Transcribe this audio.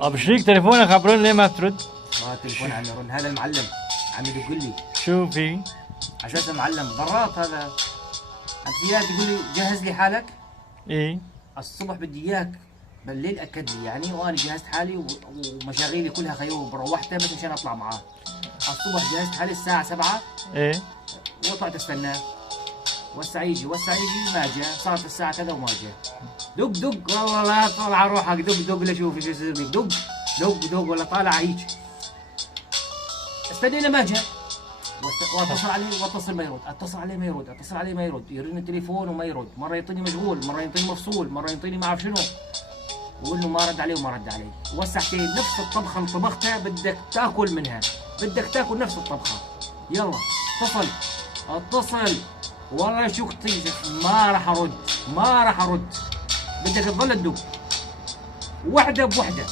بشريك تليفونك خبروني ليه ما ترد؟ ما التليفون عم يرن، هذا المعلم عم يقول لي شو في؟ على اساس المعلم برات هذا. امسيات يقول لي جهز لي حالك، ايه الصبح بدي اياك، بالليل اكد لي يعني، وانا جهزت حالي ومشاغيلي كلها خيو روحتها بس مشان اطلع معاه. الصبح جهزت حالي الساعة 7 ايه وطلعت استناه، وسع يجي ما جاء، صارت الساعة كذا وما جاء. دق دق والله لا طلع روحك، دق دق لشوف ايش يصير بيك، دق دق دق ولا طالع هيك. استنينا ما جاء، واتصل عليه واتصل ما يرد، اتصل عليه ما يرد، اتصل عليه ما يرد، يرن التليفون وما يرد، مرة يعطيني مشغول، مرة يعطيني مفصول، مرة يعطيني ما اعرف شنو. بقول له ما رد عليه وما رد علي. وسعتين نفس الطبخة اللي طبختها بدك تاكل منها، بدك تاكل نفس الطبخة. يلا اتصل والله شو ما راح ارد، ما راح ارد، بدك تظل تدق وحده بوحده.